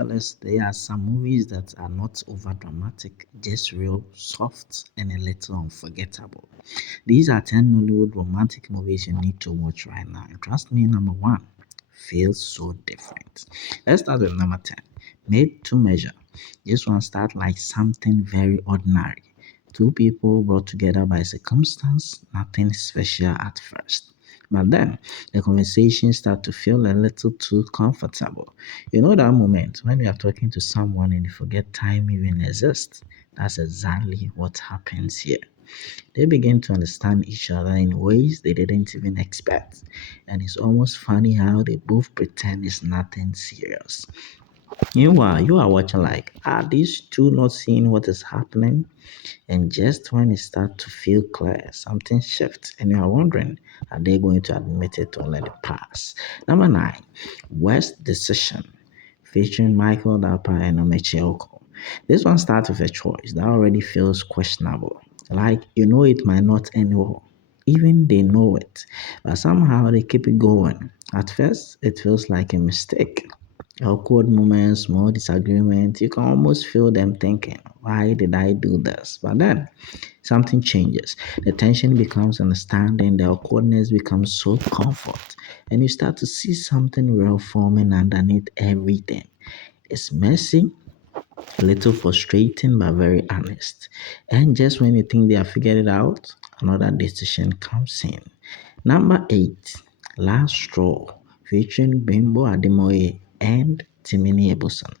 Honest, there are some movies that are not over dramatic, just real, soft, and a little unforgettable. These are 10 Nollywood romantic movies you need to watch right now. And trust me, number one feels so different. Let's start with number 10, Made to Measure. This one starts like something very ordinary. Two people brought together by circumstance, nothing special at first. But then the conversation start to feel a little too comfortable. You know that moment when you are talking to someone and you forget time even exists? That's exactly what happens here. They begin to understand each other in ways they didn't even expect. And it's almost funny how they both pretend it's nothing serious. Meanwhile, you are watching like, are these two not seeing what is happening? And just when it starts to feel clear, something shifts, and you are wondering, are they going to admit it or let it pass? Number nine, West Decision, featuring Michael Dapper and Omechi Oko. This one starts with a choice that already feels questionable. Like, you know, it might not end well. Even they know it, but somehow they keep it going. At first, it feels like a mistake. Awkward moments, small disagreement, you can almost feel them thinking, why did I do this? But then something changes. The tension becomes understanding, the awkwardness becomes so comfort, and you start to see something real forming underneath everything. It's messy, a little frustrating, but very honest. And just when you think they have figured it out, another decision comes in. Number 8, Last Straw, featuring Bimbo Ademoye and Timini Ebuson.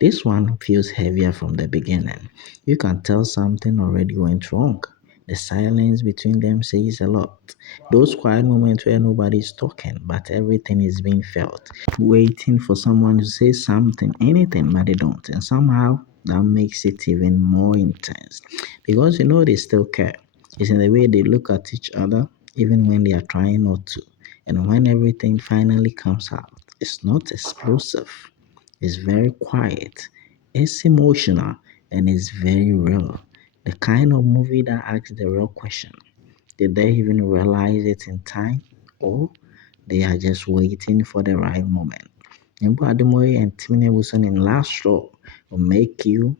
This one feels heavier from the beginning. You can tell something already went wrong. The silence between them says a lot. Those quiet moments where nobody's talking, but everything is being felt. Waiting for someone to say something, anything, but they don't. And somehow that makes it even more intense because you know they still care. It's in the way they look at each other, even when they are trying not to. And when everything finally comes out, it's not explosive, it's very quiet, it's emotional, and it's very real. The kind of movie that asks the real question, did they even realize it in time? Or they are just waiting for the right moment? Mbo Ademoye and Timine Wilson in Last Straw will make you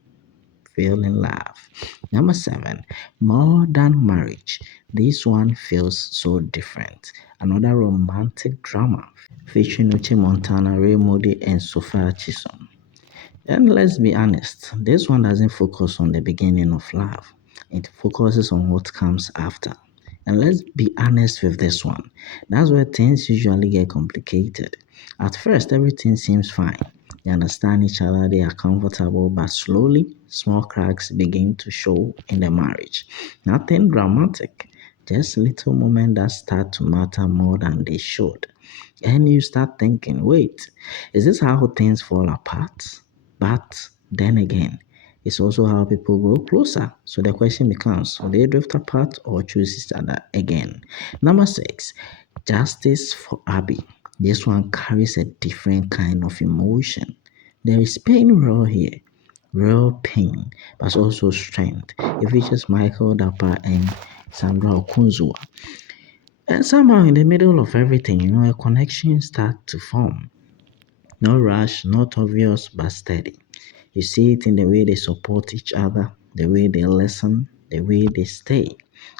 feel in love. Number 7, More Than Marriage. This one feels so different. Another romantic drama featuring Uche Montana, Ray Modi, and Sophia Chisom. And let's be honest, this one doesn't focus on the beginning of love. It focuses on what comes after. And let's be honest with this one. That's where things usually get complicated. At first, everything seems fine. They understand each other, they are comfortable, but slowly, small cracks begin to show in the marriage. Nothing dramatic, just little moments that start to matter more than they should. And you start thinking, wait, is this how things fall apart? But then again, it's also how people grow closer. So the question becomes, will they drift apart or choose each other again? Number 6, Justice for Abby. This one carries a different kind of emotion. There is pain real here, real pain, but also strength. It features Michael Dapper and Sandra Okunzua. And somehow in the middle of everything, a connection starts to form. No rush, not obvious, but steady. You see it in the way they support each other, the way they listen, the way they stay.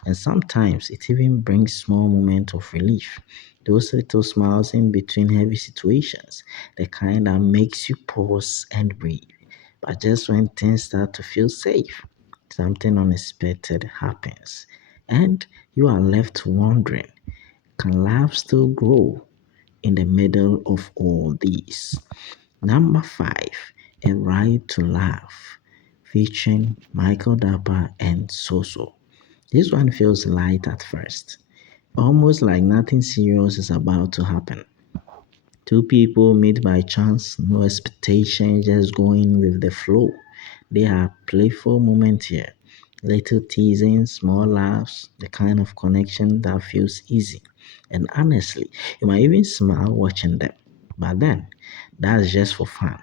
And sometimes it even brings small moments of relief. Those little smiles in between heavy situations, the kind that makes you pause and breathe. But just when things start to feel safe, something unexpected happens. And you are left wondering, can love still grow in the middle of all these? Number 5, A Right to Laugh, featuring Michael Dapper and Soso. This one feels light at first, almost like nothing serious is about to happen. Two people meet by chance, no expectation, just going with the flow. There are playful moments here, little teasing, small laughs, the kind of connection that feels easy. And honestly, you might even smile watching them. But then, that's just for fun.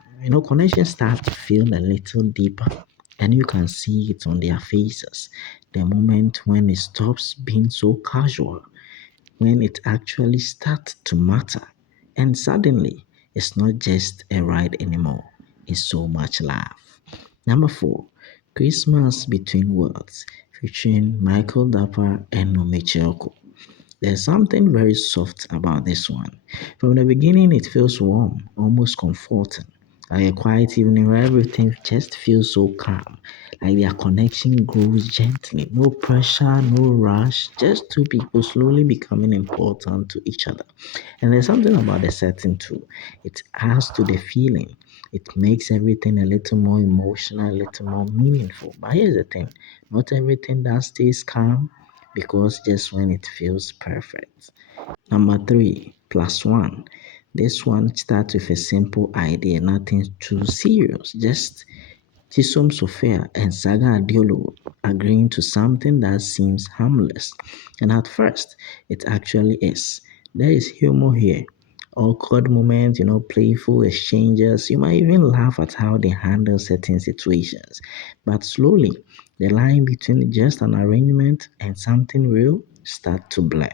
Connection starts to feel a little deeper, and you can see it on their faces. The moment when it stops being so casual, when it actually starts to matter. And suddenly, it's not just a ride anymore. is so much love. Number four, Christmas Between Worlds, featuring Michael Dapper and Nomichoko. There's something very soft about this one. From the beginning, it feels warm, almost comforting. Like a quiet evening where everything just feels so calm. Like their connection grows gently. No pressure, no rush. Just two people slowly becoming important to each other. And there's something about the setting too. It adds to the feeling. It makes everything a little more emotional, a little more meaningful. But here's the thing, not everything that stays calm because just when it feels perfect. Number three, plus one. This one starts with a simple idea, nothing too serious, just Chisom Sophia and Saga Adiolo agreeing to something that seems harmless. And at first, it actually is. There is humor here. Awkward moments, playful exchanges. You might even laugh at how they handle certain situations. But slowly, the line between just an arrangement and something real start to blur.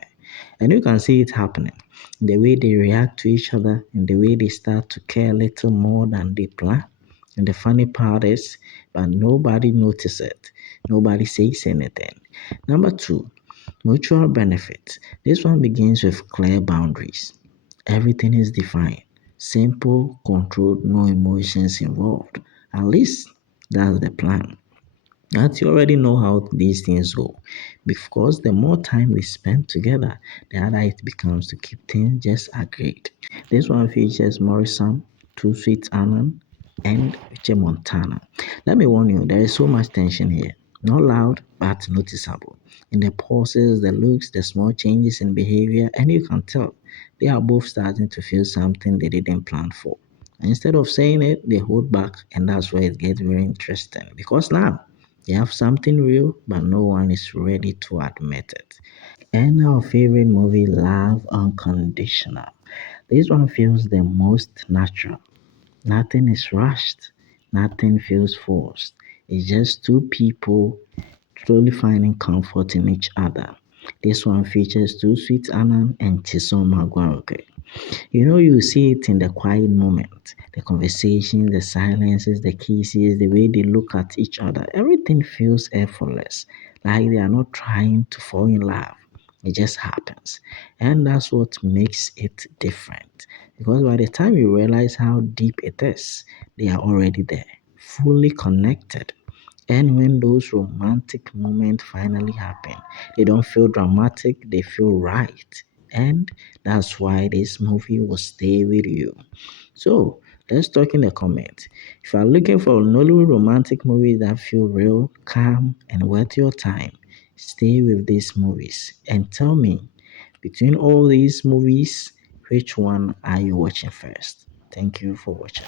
And you can see it happening. The way they react to each other and the way they start to care a little more than they plan. And the funny part is, but nobody notices it. Nobody says anything. Number two, mutual benefit. This one begins with clear boundaries. Everything is defined. Simple, controlled, no emotions involved. At least that's the plan. That you already know how these things go. Because the more time we spend together, the harder it becomes to keep things just agreed. This one features Morrison, Two Sweet Annan, and Richie Montana. Let me warn you, there is so much tension here. Not loud, but noticeable. In the pauses, the looks, the small changes in behavior, and you can tell they are both starting to feel something they didn't plan for. Instead of saying it, they hold back, and that's where it gets very interesting. Because now they have something real, but no one is ready to admit it. And our favorite movie, Love Unconditional. This one feels the most natural. Nothing is rushed, nothing feels forced. It's just two people slowly finding comfort in each other. This one features Two Sweet Annan and Chisom Magwaroke. You see it in the quiet moment, the conversations, the silences, the kisses, the way they look at each other. Everything feels effortless, like they are not trying to fall in love. It just happens. And that's what makes it different. Because by the time you realize how deep it is, they are already there, fully connected. And when those romantic moments finally happen, they don't feel dramatic, they feel right. And that's why this movie will stay with you. So let's talk in the comments. If you are looking for a Nollywood romantic movie that feel real, calm, and worth your time, stay with these movies and tell me between all these movies, which one are you watching first? Thank you for watching.